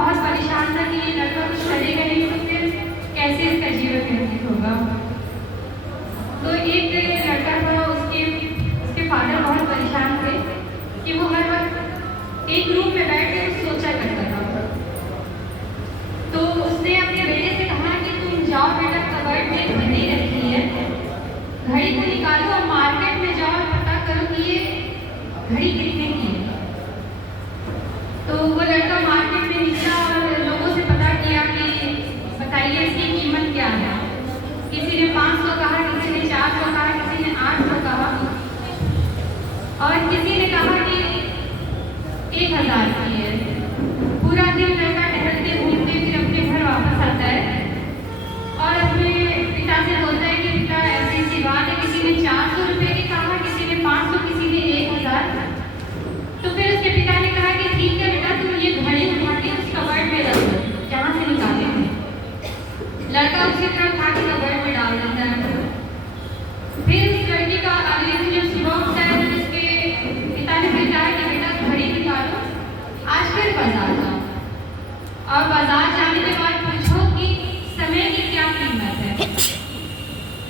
बहुत परेशान था कि ये लड़का कुछ करेगा नहीं तो फिर कैसे इसका जीवन व्यतीत होगा। तो एक लड़का था, उसके फादर बहुत परेशान थे कि वो हर वक्त एक रूम में बैठ कर सोचा करता था। तो उसने अपने बेटे से कहा कि तुम जाओ बेटा, कबर्ड में घड़ी रखी है, घड़ी को निकालो और मार्केट में जाओ और पता करो कि ये घड़ी कितने की है। तो वो लड़का मार्केट में निकला और लोगों से पता किया कि बताइए इसकी कीमत क्या है। किसी ने 500 कहा, किसी ने 400 कहा, किसी ने 800 कहा और किसी ने कहा कि 1000 की है। पूरा दिन लड़का टहलते घूमते फिर अपने घर वापस आता है और अपने पिता से बोलता है कि पिता ऐसी ऐसी बात है, किसी ने 400 रुपये की कहा, किसी ने 500, किसी ने 1000। तो फिर उसके पिता ने कहा कि ठीक है बेटा, तुम ये घड़ी उठा के उस कबर्ड में रख दो जहाँ से निकाले थे। लड़का उसी तरह उठा के कबर्ड में डाल देता है। फिर उस लड़की का अगले दिन जब सुबह उठता है तो उसके पिता ने फिर कहा कि बेटा घड़ी निकालो, आज फिर बाजार जाओ और बाजार जाने के बाद पूछो कि समय की क्या कीमत है।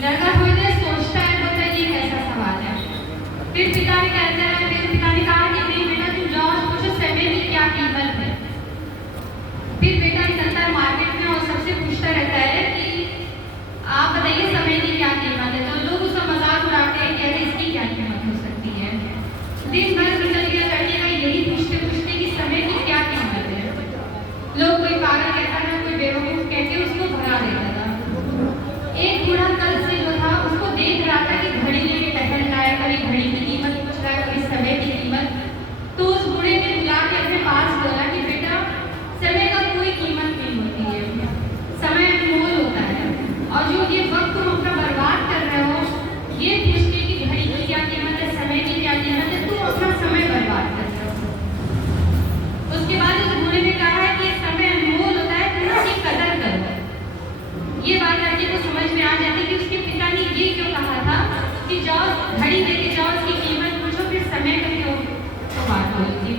लड़का थोड़ी देर सोचता है, बोलता है ये कैसा सवाल है। फिर पिता ने कहता है, फिर पिता ने कहा कि नहीं बेटा तुम जाओ और पूछो समय की क्या कीमत है। फिर बेटा निकलता है मार्केट में और सबसे पूछता रहता है कि आप बताइए समय की क्या कीमत है। तो लोग उसका मजाक उड़ाते हैं कि अरे इसकी क्या कीमत हो सकती है। दिन भर निकल गया लड़के का यही पूछते पूछते कि समय की क्या कीमत है। लोग कोई पागल कहता था, कोई बेवकूफ कहते उसको भगा देता था। एक बूढ़ा कल से जो था उसको देख रहा था कि घड़ी लेके टहल रहा है, कभी घड़ी की कीमत पूछ रहा है, कभी समय की कीमत। तो उस बूढ़े ने बुला के अपने पास बोला कि बेटा समय का कोई कीमत नहीं होती है, समय अनमोल होता है और जो ये वक्त तुम अपना बर्बाद कर रहे हो ये पूछ के कि घड़ी की क्या कीमत है, समय की क्या कीमत है, तुम अपना समय बर्बाद कर रहे हो। उसके बाद उस बूढ़े ने कहा है कि समय अनमोल होता है, तुम उसकी कदर करो। ये बात लड़के को समझ में आ जाती कि उसके पिता ने ये क्यों कहा था कि जाओ घड़ी लेके जाओ, उसकी कीमत पूछो, फिर समय का क्यों तो बात होगी।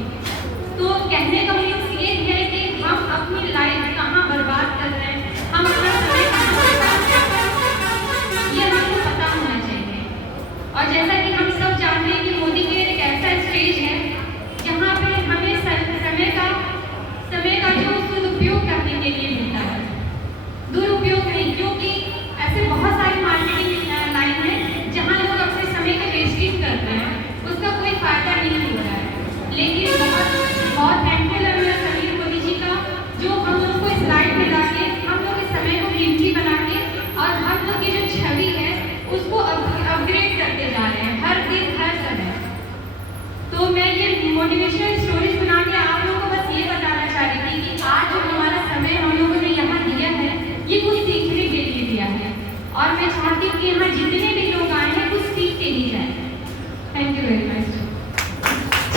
तो कहने का मीन्स ये है कि हम अपनी लाइफ कहाँ बर्बाद कर रहे हैं, हम अपना समय कहाँ बर्बाद कर रहे हैं, ये हमको पता होना चाहिए। और जैसा कि हम सब जानते हैं कि मोदी केयर एक ऐसा स्टेज है जहाँ पे हमें समय का जो सदुपयोग करने के लिए मिलता है, दुरुपयोग नहीं। क्योंकि ऐसे बहुत सारी मार्केटिंग लाइन है जहाँ लोग अपने समय का वेस्टिंग कर रहे हैं, उसका कोई फायदा नहीं हो रहा है। लेकिन बहुत थैंकफुल है मेरा समीर मोदी जी का, जो हम लोग को इस लाइफ में लाके हम लोग इस समय को कीमती बना के और हम लोग की जो छवि है उसको अपग्रेड करते जा रहे हैं हर दिन हर समय। तो मैं ये मोटिवेशनल स्टोरी सुना के आप लोगों को बस ये बताना चाह रही थी कि आज जो हमारा समय हम लोगों ने यहाँ दिया है ये कुछ सीखने के लिए दिया है और मैं चाहती हूँ कि यहाँ जितने भी लोग आए हैं कुछ सीख के ही जाए। Thank you very much.